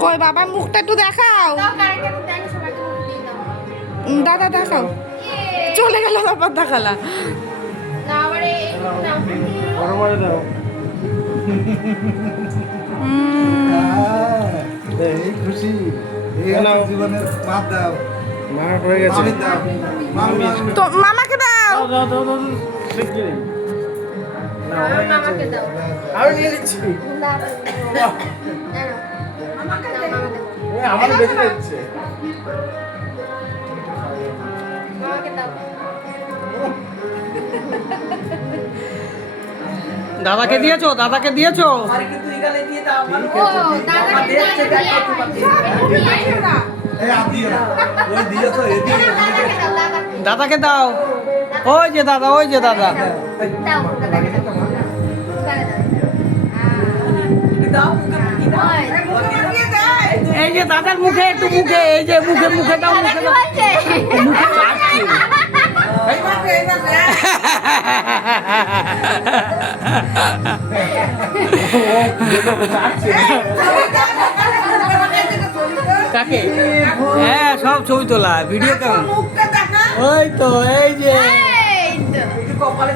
কই বাবা মুখটা একটু দেখাও। দাদা দেখাও। চলে গেল বাবার দেখালা। খুশি জীবনের বাদ দাও মার হয়ে গেছে তো মামাকে দাও। আমি নিয়ে নিচ্ছি আমার বেশি যাচ্ছে দাদাকে দিয়েছো? দাদাকে দিয়েছো? দাদাকে দাও। ওই যে দাদা, ওই যে দাদা। এই যে দাদার মুখে একটু মুখে, এই যে মুখে মুখে দাও, মুখে দাও। মুখে চাটছে। কাকে? হ্যাঁ সব ছবি তোলা ভিডিও কেমন? ওই তো এই যে কপালে